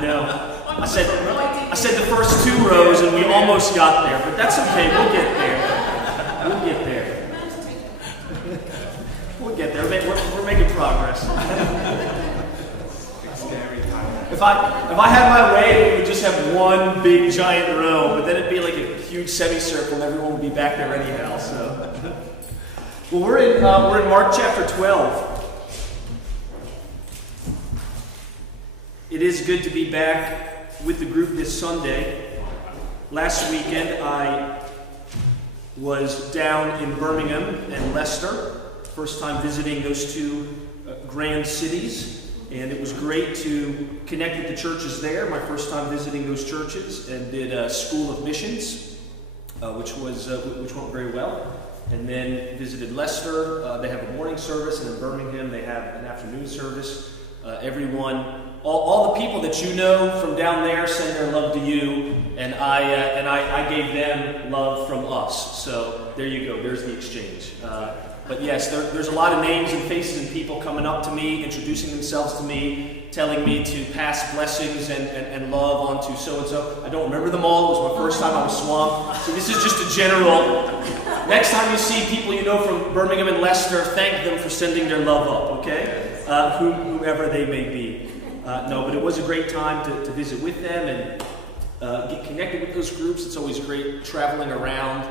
know. I said the first 2 rows and we almost got there, but that's okay. We'll get there. We'll get there. We'll get there. We're making progress. If I had my way, we would just have one big giant row, but then it'd be like a huge semicircle and everyone would be back there anyhow. So, well, we're in Mark chapter 12. It is good to be back with the group this Sunday. Last weekend I was down in Birmingham and Leicester, first time visiting those 2 grand cities. And it was great to connect with the churches there. My first time visiting those churches, and did a School of Missions, which went very well. And then visited Leicester. They have a morning service, and in Birmingham they have an afternoon service. All the people that you know from down there send their love to you, and I gave them love from us. So there you go. There's the exchange. But yes, there's a lot of names and faces and people coming up to me, introducing themselves to me, telling me to pass blessings and love on to so-and-so. I don't remember them all. It was my first time. I was swamped. So this is just a general. Next time you see people you know from Birmingham and Leicester, thank them for sending their love up, okay? Whoever they may be. No, but it was a great time to visit with them and get connected with those groups. It's always great traveling around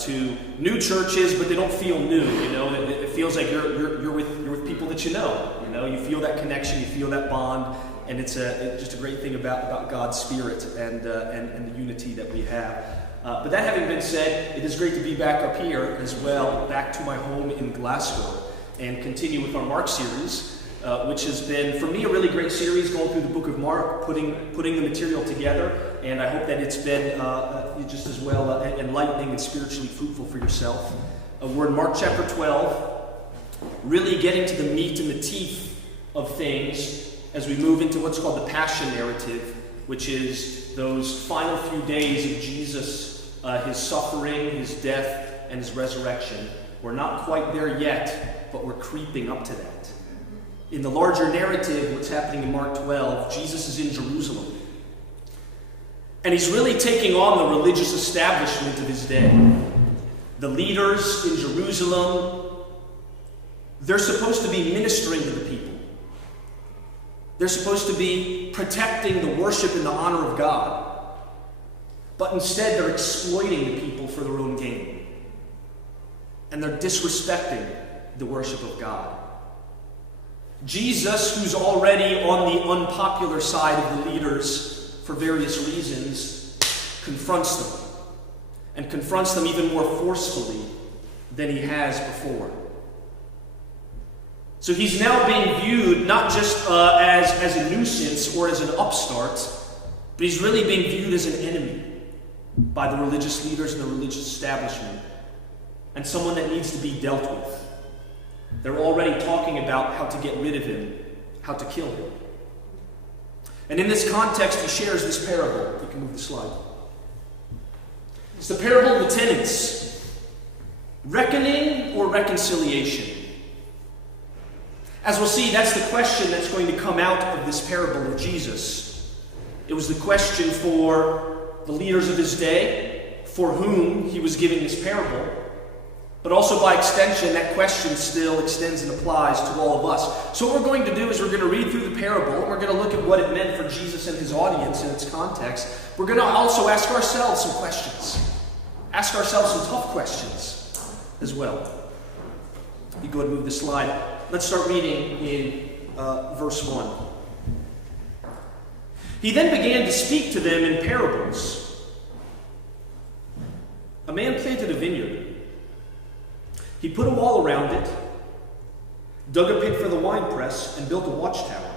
to new churches, but they don't feel new. You know, it feels like you're with people that you know. You know, you feel that connection, you feel that bond, and it's just a great thing about God's Spirit and the unity that we have. But that having been said, it is great to be back up here as well, back to my home in Glasgow, and continue with our Mark series. Which has been, for me, a really great series, going through the book of Mark, putting the material together, and I hope that it's been just as well enlightening and spiritually fruitful for yourself. We're in Mark chapter 12, really getting to the meat and the teeth of things as we move into what's called the Passion narrative, which is those final few days of Jesus, his suffering, his death, and his resurrection. We're not quite there yet, but we're creeping up to that. In the larger narrative, what's happening in Mark 12, Jesus is in Jerusalem. And he's really taking on the religious establishment of his day. The leaders in Jerusalem, they're supposed to be ministering to the people. They're supposed to be protecting the worship and the honor of God. But instead, they're exploiting the people for their own gain. And they're disrespecting the worship of God. Jesus, who's already on the unpopular side of the leaders for various reasons, confronts them. And confronts them even more forcefully than he has before. So he's now being viewed not just as a nuisance or as an upstart, but he's really being viewed as an enemy by the religious leaders and the religious establishment, and someone that needs to be dealt with. They're already talking about how to get rid of him, how to kill him. And in this context, he shares this parable. You can move the slide. It's the parable of the tenants. Reckoning or reconciliation? As we'll see, that's the question that's going to come out of this parable of Jesus. It was the question for the leaders of his day, for whom he was giving this parable. But also by extension, that question still extends and applies to all of us. So what we're going to do is we're going to read through the parable, and we're going to look at what it meant for Jesus and his audience in its context. We're going to also ask ourselves some questions. Ask ourselves some tough questions as well. You go ahead and move the slide. Let's start reading in verse 1. He then began to speak to them in parables. A man planted a vineyard. He put a wall around it, dug a pit for the winepress, and built a watchtower.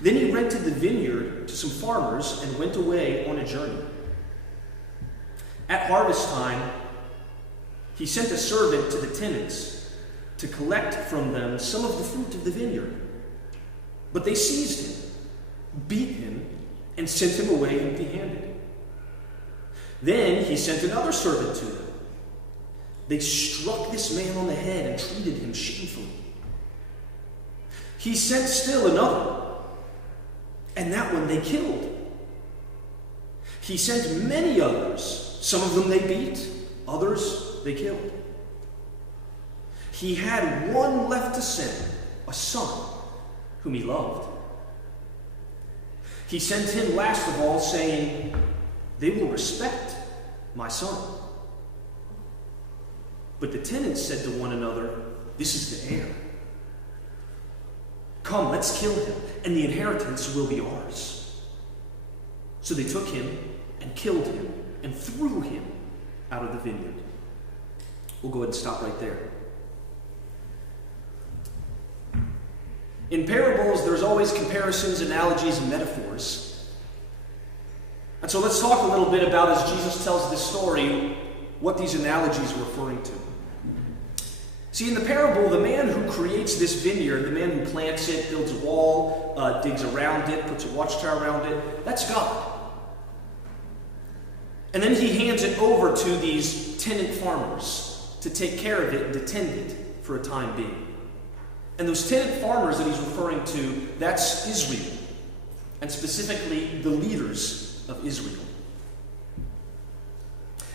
Then he rented the vineyard to some farmers and went away on a journey. At harvest time, he sent a servant to the tenants to collect from them some of the fruit of the vineyard. But they seized him, beat him, and sent him away empty-handed. Then he sent another servant to them. They struck this man on the head and treated him shamefully. He sent still another, and that one they killed. He sent many others. Some of them they beat, others they killed. He had one left to send, a son whom he loved. He sent him last of all, saying, "They will respect my son." But the tenants said to one another, "This is the heir. Come, let's kill him, and the inheritance will be ours." So they took him and killed him and threw him out of the vineyard. We'll go ahead and stop right there. In parables, there's always comparisons, analogies, and metaphors. And so let's talk a little bit about, as Jesus tells this story, what these analogies are referring to. See, in the parable, the man who creates this vineyard, the man who plants it, builds a wall, digs around it, puts a watchtower around it, that's God. And then he hands it over to these tenant farmers to take care of it and to tend it for a time being. And those tenant farmers that he's referring to, that's Israel, and specifically the leaders of Israel.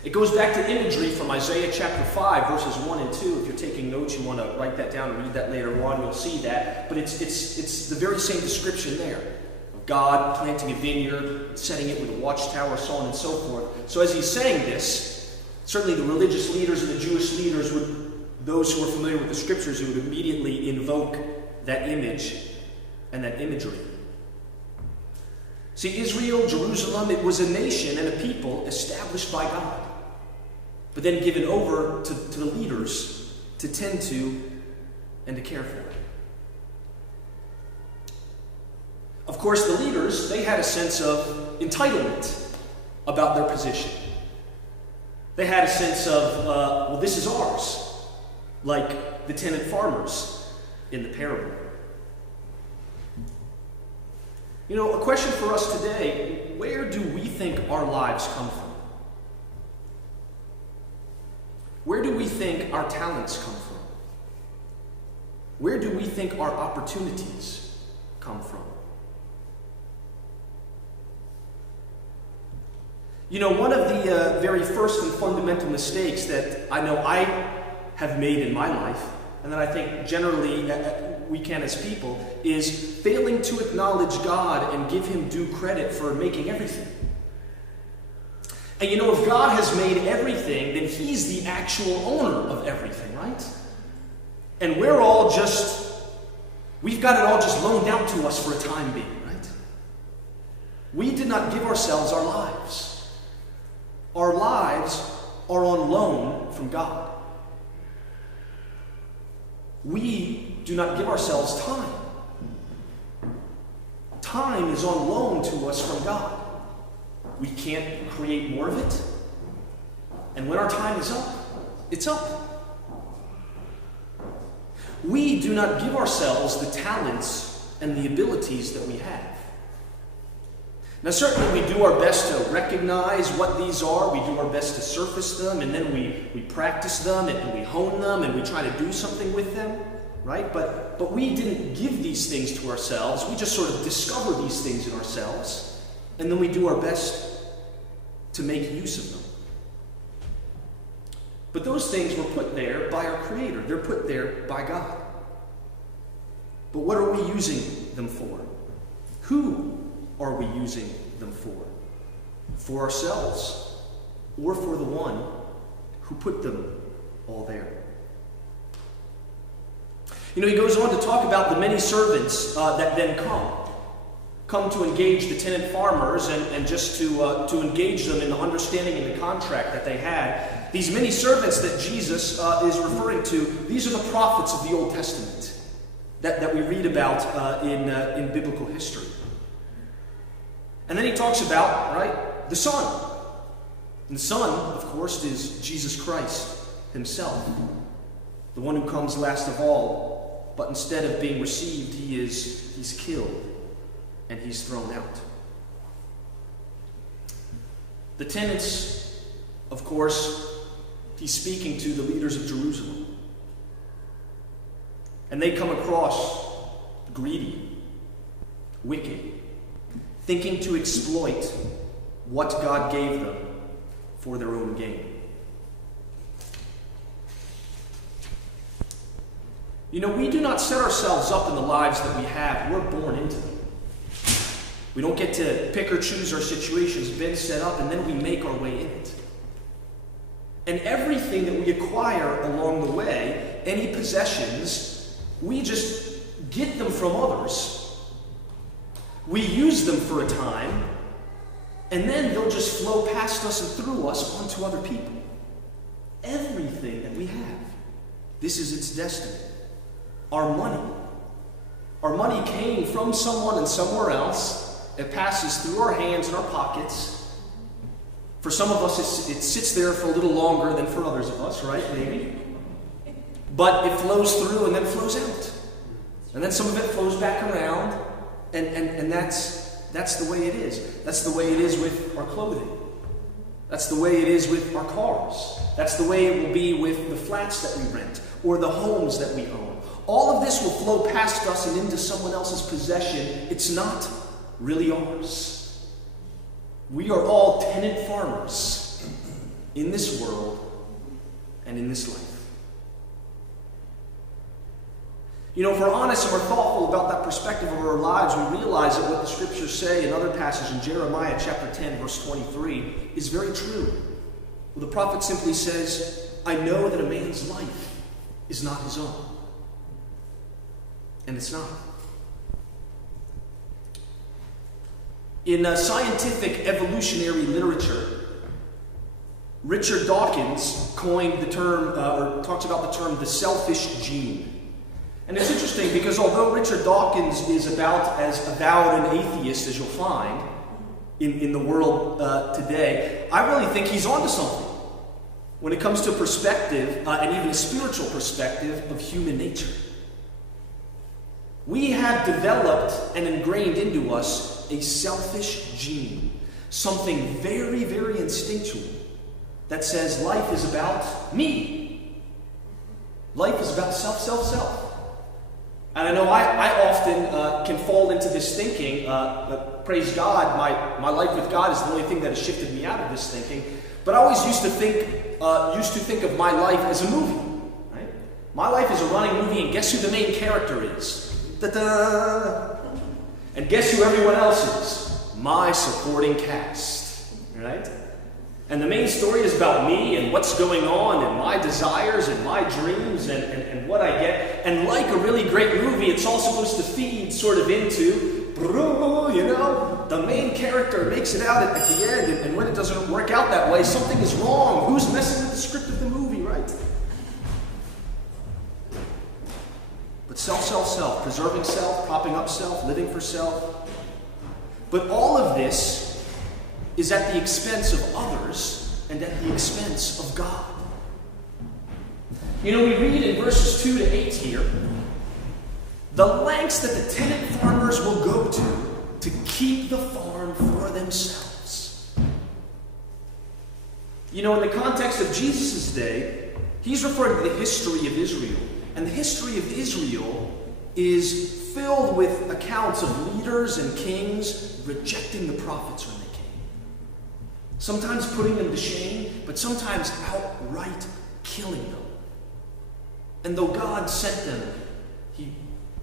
It goes back to imagery from Isaiah chapter 5, verses 1 and 2. If you're taking notes, you want to write that down and read that later on, you'll see that. But it's the very same description there of God planting a vineyard, setting it with a watchtower, so on and so forth. So as he's saying this, certainly the religious leaders and the Jewish leaders those who are familiar with the scriptures, would immediately invoke that image and that imagery. See, Israel, Jerusalem, it was a nation and a people established by God, but then given over to the leaders to tend to and to care for. Of course, the leaders, they had a sense of entitlement about their position. They had a sense of, well, this is ours. Like the tenant farmers in the parable. You know, a question for us today, where do we think our lives come from? Where do we think our talents come from? Where do we think our opportunities come from? You know, one of the very first and fundamental mistakes that I know I have made in my life, and that I think generally we can as people, is failing to acknowledge God and give him due credit for making everything. And you know, if God has made everything, then he's the actual owner of everything, right? And we've got it all just loaned out to us for a time being, right? We did not give ourselves our lives. Our lives are on loan from God. We do not give ourselves time. Time is on loan to us from God. We can't create more of it. And when our time is up, it's up. We do not give ourselves the talents and the abilities that we have. Now, certainly we do our best to recognize what these are. We do our best to surface them, and then we practice them, and we hone them, and we try to do something with them, right? But we didn't give these things to ourselves. We just sort of discover these things in ourselves, and then we do our best to make use of them. But those things were put there by our Creator. They're put there by God. But what are we using them for? Who are we using them for? For ourselves, or for the one who put them all there? You know, he goes on to talk about the many servants that then come to engage the tenant farmers and just to engage them in the understanding and the contract that they had. These many servants that Jesus is referring to, these are the prophets of the Old Testament that we read about in biblical history. And then he talks about, right, the Son. And the Son, of course, is Jesus Christ himself, the one who comes last of all, but instead of being received, he's killed and he's thrown out. The tenants, of course, he's speaking to the leaders of Jerusalem. And they come across greedy, wicked, thinking to exploit what God gave them for their own gain. You know, we do not set ourselves up in the lives that we have. We're born into them. We don't get to pick or choose our situations, been set up, and then we make our way in it. And everything that we acquire along the way, any possessions, we just get them from others. We use them for a time, and then they'll just flow past us and through us onto other people. Everything that we have, this is its destiny. Our money. Our money came from someone and somewhere else. It passes through our hands and our pockets. For some of us, it sits there for a little longer than for others of us, right? Maybe. But it flows through and then flows out. And then some of it flows back around. And that's the way it is. That's the way it is with our clothing. That's the way it is with our cars. That's the way it will be with the flats that we rent or the homes that we own. All of this will flow past us and into someone else's possession. It's not really ours. We are all tenant farmers in this world and in this life. You know, if we're honest and we're thoughtful about that perspective of our lives, we realize that what the scriptures say in other passages in Jeremiah chapter 10, verse 23, is very true. Well, the prophet simply says, I know that a man's life is not his own. And it's not. In scientific evolutionary literature, Richard Dawkins coined the term, or talks about the term, the selfish gene. And it's interesting because although Richard Dawkins is about as avowed an atheist as you'll find in the world today, I really think he's onto something when it comes to a perspective, and even a spiritual perspective, of human nature. We have developed and ingrained into us a selfish gene, something very, very instinctual that says life is about me. Life is about self, self, self. And I know I often can fall into this thinking, praise God, my life with God is the only thing that has shifted me out of this thinking. But I always used to think of my life as a movie. Right? My life is a running movie, and guess who the main character is? Da-da! And guess who everyone else is? My supporting cast. Right? And the main story is about me and what's going on and my desires and my dreams and what I get. And like a really great movie, it's all supposed to feed sort of into, you know, the main character makes it out at the end. And when it doesn't work out that way, something is wrong. Who's messing with the script of the movie, right? But self, self, self, preserving self, propping up self, living for self. But all of this is at the expense of others and at the expense of God. You know, we read in verses 2 to 8 here, the lengths that the tenant farmers will go to keep the farm for themselves. You know, in the context of Jesus' day, he's referring to the history of Israel. And the history of Israel is filled with accounts of leaders and kings rejecting the prophets when they came. Sometimes putting them to shame, but sometimes outright killing them. And though God sent them, he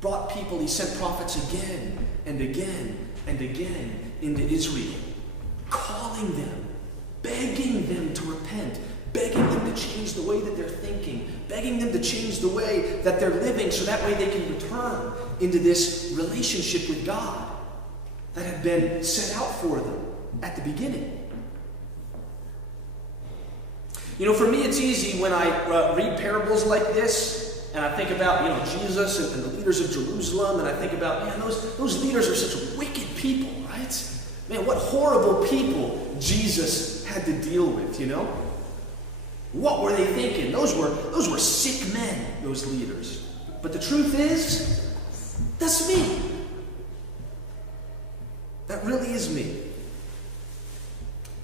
brought people, he sent prophets again and again and again into Israel, calling them, begging them to repent, begging them to change the way that they're thinking, begging them to change the way that they're living so that way they can return into this relationship with God that had been set out for them at the beginning. You know, for me it's easy when I read parables like this, and I think about, you know, Jesus and the leaders of Jerusalem, and I think about, man, those leaders are such wicked people, right? Man, what horrible people Jesus had to deal with, you know? What were they thinking? Those were sick men, those leaders. But the truth is, that's me. That really is me.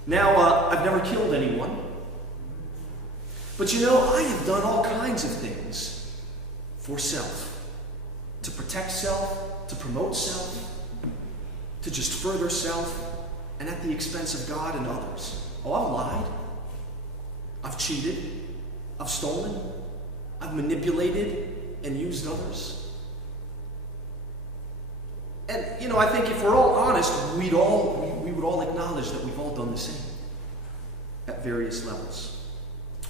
Now, I've never killed anyone. But you know, I have done all kinds of things for self. To protect self, to promote self. to just further self and at the expense of God and others. Oh, I've lied. I've cheated. I've stolen. I've manipulated and used others. And, I think if we're all honest, we would all acknowledge that we've all done the same at various levels.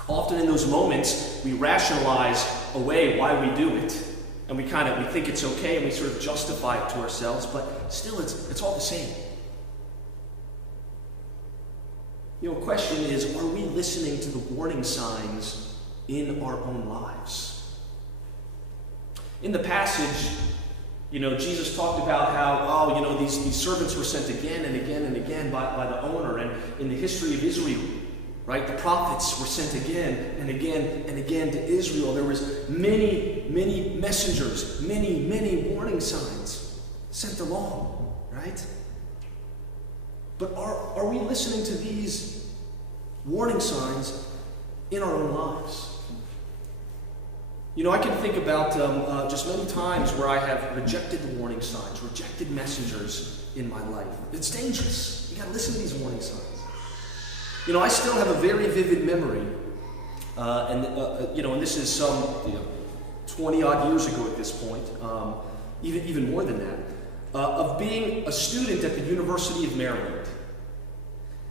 Often in those moments, we rationalize away why we do it. And we think it's okay, and we sort of justify it to ourselves, but still it's all the same. Question is, are we listening to the warning signs in our own lives? In the passage, Jesus talked about how, these servants were sent again and again and again by the owner. And in the history of Israel, right, the prophets were sent again and again and again to Israel. There was many, many messengers, many warning signs sent along, right? But are we listening to these warning signs in our own lives? I can think about just many times where I have rejected the warning signs, rejected messengers in my life. It's dangerous. You got to listen to these warning signs. I still have a very vivid memory, and this is some 20-odd years ago at this point, even more than that, of being a student at the University of Maryland.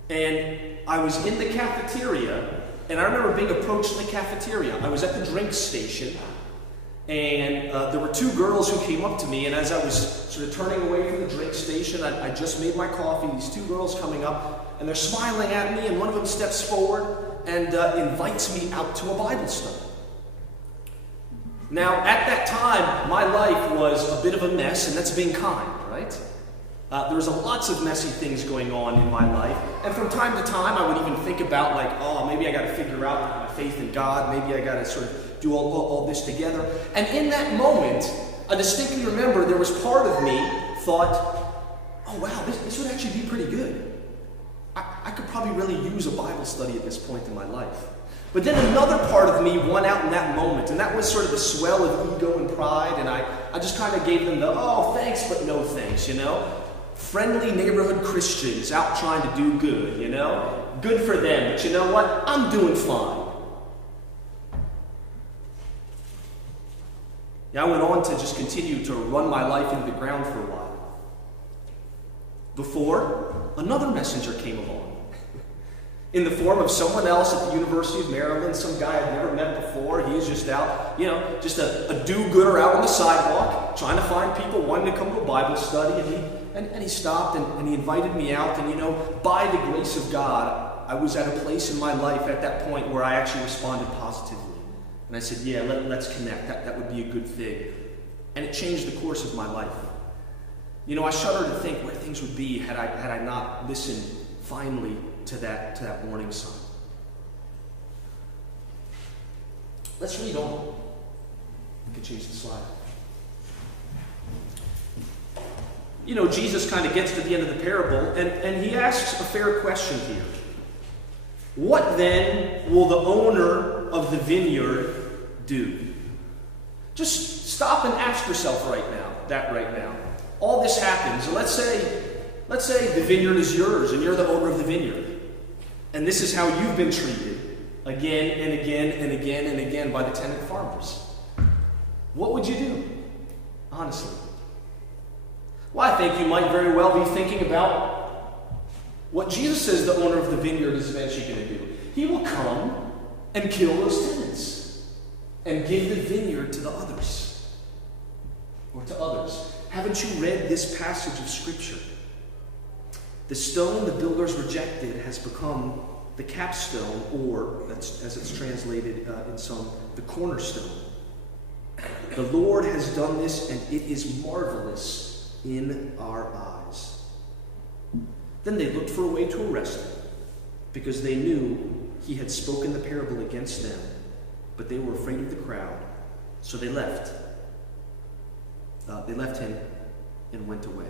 And I was in the cafeteria, and I remember being approached in the cafeteria. I was at the drink station, and there were two girls who came up to me, and as I was sort of turning away from the drink station, I just made my coffee, these two girls coming up, and they're smiling at me, and one of them steps forward and invites me out to a Bible study. Now, at that time, my life was a bit of a mess, and that's being kind, right? There was lots of messy things going on in my life, and from time to time, I would even think about maybe I got to figure out my faith in God, maybe I got to sort of do all this together. And in that moment, I distinctly remember there was part of me thought, oh wow, this would actually be pretty good. I could probably really use a Bible study at this point in my life. But then another part of me won out in that moment, and that was sort of the swell of ego and pride, and I just kind of gave them the, oh, thanks, but no thanks, Friendly neighborhood Christians out trying to do good, Good for them, but you know what? I'm doing fine. I went on to just continue to run my life into the ground for a while. Before, another messenger came along. In the form of someone else at the University of Maryland, some guy I'd never met before. He was just out, just a do-gooder out on the sidewalk, trying to find people wanting to come to a Bible study. And he stopped and he invited me out. And, by the grace of God, I was at a place in my life at that point where I actually responded positively. And I said, yeah, let's connect. That would be a good thing. And it changed the course of my life. I shudder to think where things would be had I not listened finally to that warning sign. Let's read on. You can change the slide. Jesus kind of gets to the end of the parable, and he asks a fair question here. What then will the owner of the vineyard do? Just stop and ask yourself right now. All this happens, and let's say the vineyard is yours, and you're the owner of the vineyard. And this is how you've been treated again and again and again and again by the tenant farmers. What would you do, honestly? Well, I think you might very well be thinking about what Jesus says the owner of the vineyard is eventually going to do. He will come and kill those tenants and give the vineyard to the others. Or to others. Haven't you read this passage of Scripture? The stone the builders rejected has become the capstone, or, as it's translated in some, the cornerstone. The Lord has done this, and it is marvelous in our eyes. Then they looked for a way to arrest him, because they knew he had spoken the parable against them, but they were afraid of the crowd, so they left. They left him and went away.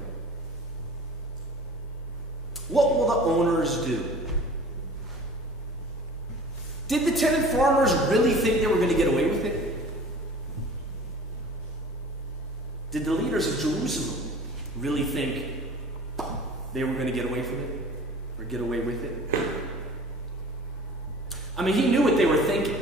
What will the owners do? Did the tenant farmers really think they were going to get away with it? Did the leaders of Jerusalem really think, they were going to get away from it, or get away with it. I mean, he knew what they were thinking,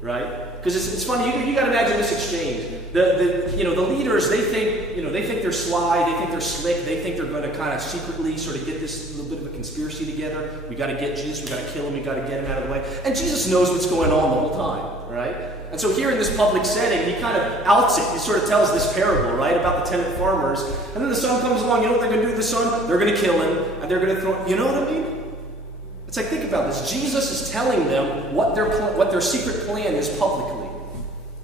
right? Because it's funny, you got to imagine this exchange. The leaders, they think they're sly, they think they're slick, they think they're going to kind of secretly sort of get this little bit of a conspiracy together. We got to get Jesus, we got to kill him, we got to get him out of the way. And Jesus knows what's going on the whole time, right? And so here in this public setting, he kind of outs it. He sort of tells this parable, right, about the tenant farmers. And then the son comes along. You know what they're going to do to the son? They're going to kill him, and they're going to throw him. You know what I mean? It's like, think about this. Jesus is telling them what their secret plan is publicly.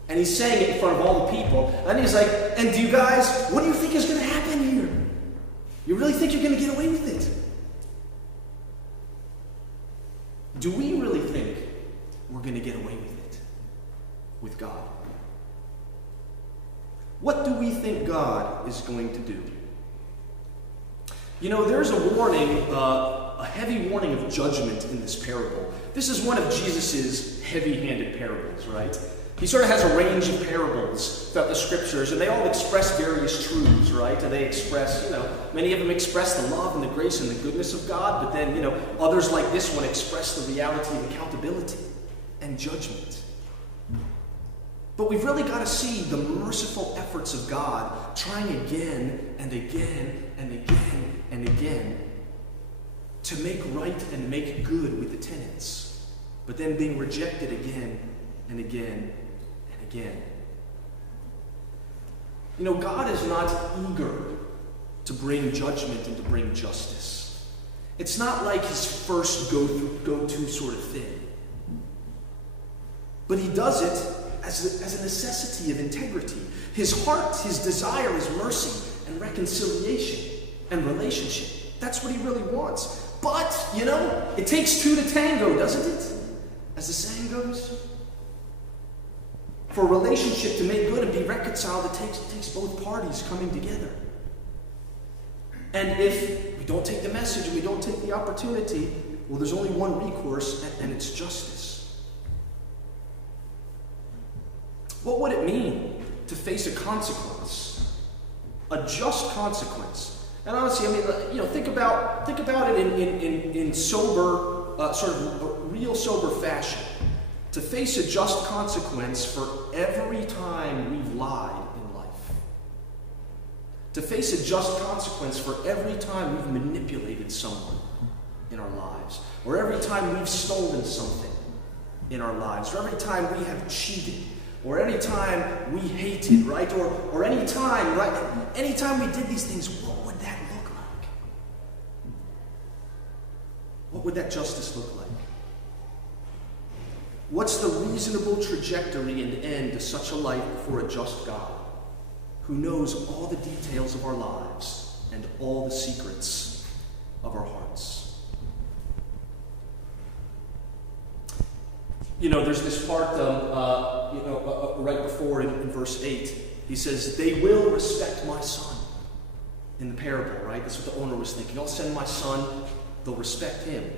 And he's saying it in front of all the people. And he's like, and do you guys, what do you think is going to happen here? You really think you're going to get away with it? Do we really think we're going to get away with it? With God? What do we think God is going to do? You know, there's a warning, a heavy warning of judgment in this parable. This is one of Jesus' heavy-handed parables, right? He sort of has a range of parables throughout the scriptures, and they all express various truths, right? And they express, many of them express the love and the grace and the goodness of God, but then, others like this one express the reality of accountability and judgment. But we've really got to see the merciful efforts of God trying again and again and again and again to make right and make good with the tenants, but then being rejected again and again and again. God is not eager to bring judgment and to bring justice. It's not like his first go-to sort of thing. But he does it as a necessity of integrity. His heart, his desire is mercy and reconciliation and relationship. That's what he really wants. But, it takes two to tango, doesn't it? As the saying goes. For a relationship to make good and be reconciled, it takes both parties coming together. And if we don't take the message and we don't take the opportunity, well, there's only one recourse, and it's justice. What would it mean to face a consequence? A just consequence. And honestly, think about it in sober, sort of real sober fashion. To face a just consequence for every time we've lied in life. To face a just consequence for every time we've manipulated someone in our lives. Or every time we've stolen something in our lives. Or every time we have cheated. Or any time we hated, right? Or any time, right? Anytime we did these things, what would that look like? What would that justice look like? What's the reasonable trajectory and end to such a life before a just God who knows all the details of our lives and all the secrets of our hearts? There's this part, right before in verse 8, he says, they will respect my son in the parable, right? That's what the owner was thinking. I'll send my son, they'll respect him.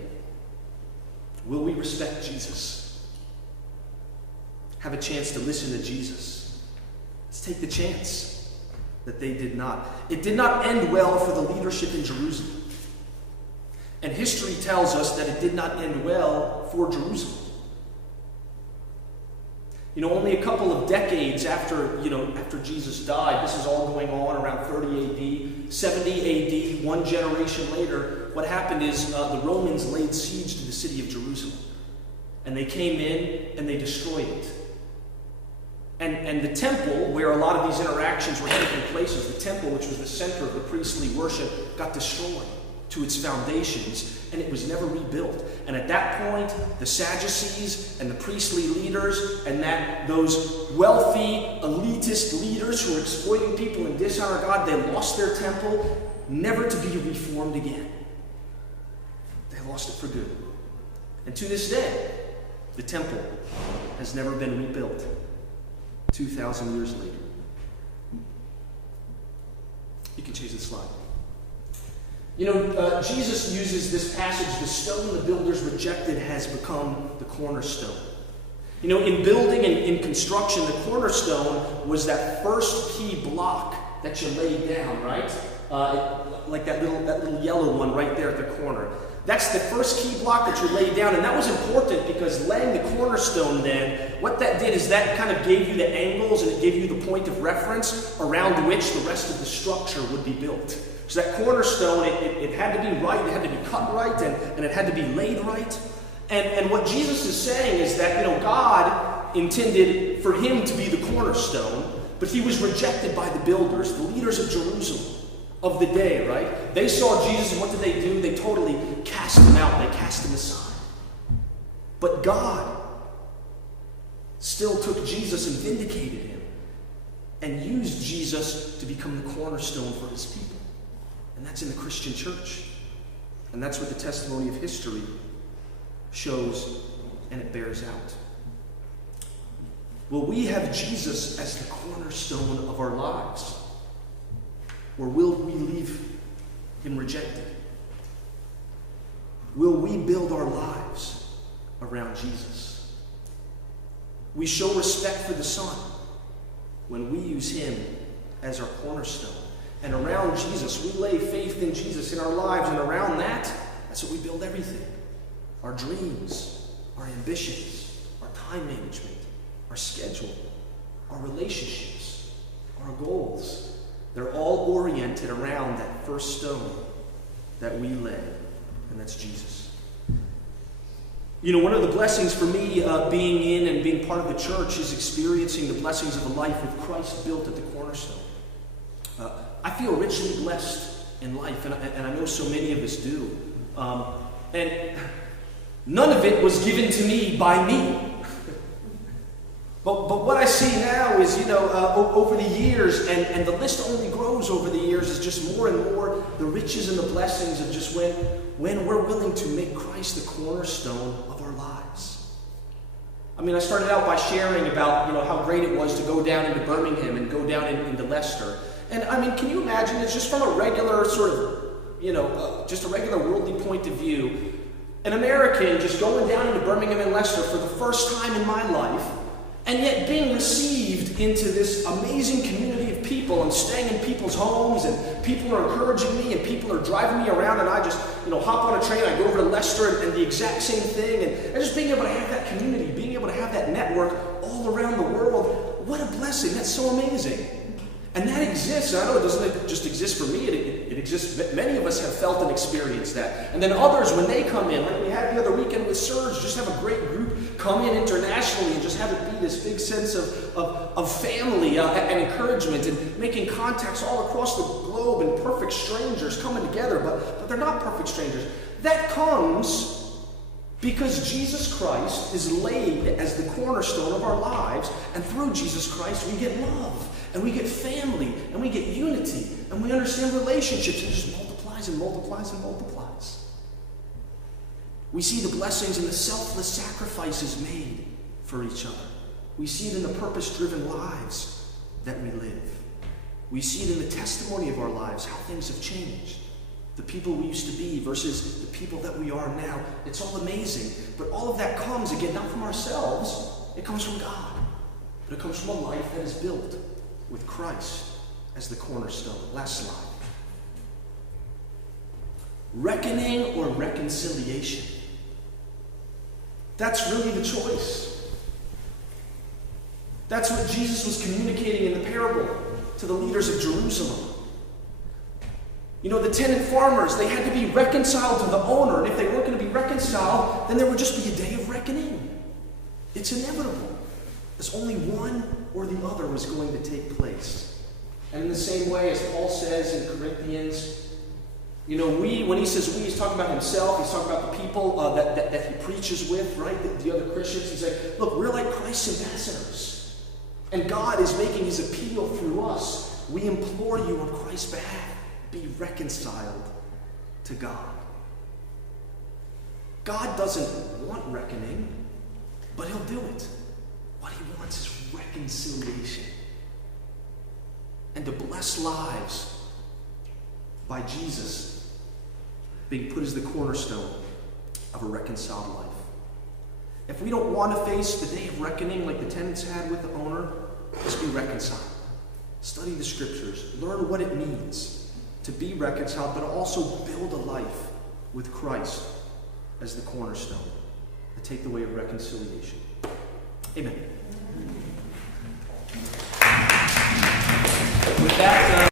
Will we respect Jesus? Have a chance to listen to Jesus? Let's take the chance that they did not. It did not end well for the leadership in Jerusalem. And history tells us that it did not end well for Jerusalem. Only a couple of decades after Jesus died, this is all going on around 30 AD, 70 AD, one generation later, what happened is the Romans laid siege to the city of Jerusalem. And they came in and they destroyed it. And the temple, where a lot of these interactions were taking place, the temple, which was the center of the priestly worship, got destroyed to its foundations, and it was never rebuilt. And at that point, the Sadducees and the priestly leaders and those wealthy, elitist leaders who were exploiting people and dishonor God, they lost their temple, never to be reformed again. They lost it for good. And to this day, the temple has never been rebuilt 2,000 years later. You can change the slide. Jesus uses this passage, the stone the builders rejected has become the cornerstone. In building and in construction, the cornerstone was that first key block that you laid down, right? like that little yellow one right there at the corner. That's the first key block that you lay down, and that was important because laying the cornerstone then, what that did is that kind of gave you the angles and it gave you the point of reference around which the rest of the structure would be built. So that cornerstone, it had to be right, it had to be cut right, and it had to be laid right. And what Jesus is saying is that, God intended for him to be the cornerstone, but he was rejected by the builders, the leaders of Jerusalem of the day, right? They saw Jesus, and what did they do? They totally cast him out. They cast him aside. But God still took Jesus and vindicated him and used Jesus to become the cornerstone for his people. And that's in the Christian church. And that's what the testimony of history shows and it bears out. Will we have Jesus as the cornerstone of our lives? Or will we leave him rejected? Will we build our lives around Jesus? We show respect for the Son when we use him as our cornerstone. And around Jesus, we lay faith in Jesus in our lives, and around that, that's what we build everything. Our dreams, our ambitions, our time management, our schedule, our relationships, our goals. They're all oriented around that first stone that we lay, and that's Jesus. One of the blessings for me being in and being part of the church is experiencing the blessings of a life with Christ built at the cornerstone. I feel richly blessed in life, and I know so many of us do. And none of it was given to me by me. But what I see now is, over the years, and the list only grows over the years, is just more and more the riches and the blessings of just when we're willing to make Christ the cornerstone of our lives. I started out by sharing about, how great it was to go down into Birmingham and go down into Leicester. And can you imagine, it's just from a regular sort of, just a regular worldly point of view, an American just going down into Birmingham and Leicester for the first time in my life, and yet being received into this amazing community of people and staying in people's homes, and people are encouraging me, and people are driving me around, and I just, hop on a train, I go over to Leicester, and the exact same thing, and just being able to have that community, being able to have that network all around the world, what a blessing. That's so amazing. And that exists. I know it doesn't just exist for me. It exists. Many of us have felt and experienced that. And then others, when they come in, like we had the other weekend with Serge, just have a great group come in internationally and just have it be this big sense of family and encouragement and making contacts all across the globe, and perfect strangers coming together. But they're not perfect strangers. That comes because Jesus Christ is laid as the cornerstone of our lives, and through Jesus Christ we get love, and we get family, and we get unity, and we understand relationships, and it just multiplies and multiplies and multiplies. We see the blessings and the selfless sacrifices made for each other. We see it in the purpose-driven lives that we live. We see it in the testimony of our lives, how things have changed. The people we used to be versus the people that we are now. It's all amazing. But all of that comes, again, not from ourselves. It comes from God. But it comes from a life that is built with Christ as the cornerstone. Last slide. Reckoning or reconciliation. That's really the choice. That's what Jesus was communicating in the parable to the leaders of Jerusalem. The tenant farmers, they had to be reconciled to the owner, and if they weren't going to be reconciled, then there would just be a day of reckoning. It's inevitable. As only one or the other was going to take place. And in the same way, as Paul says in Corinthians, when he says we, he's talking about himself, he's talking about the people that he preaches with, right? The other Christians. He's like, look, we're like Christ's ambassadors. And God is making his appeal through us. We implore you on Christ's behalf, be reconciled to God. God doesn't want reckoning, but he'll do it. What he wants is reconciliation. And to bless lives by Jesus being put as the cornerstone of a reconciled life. If we don't want to face the day of reckoning like the tenants had with the owner, let's be reconciled. Study the scriptures. Learn what it means. to be reconciled, but also build a life with Christ as the cornerstone, and take the way of reconciliation. Amen. With that,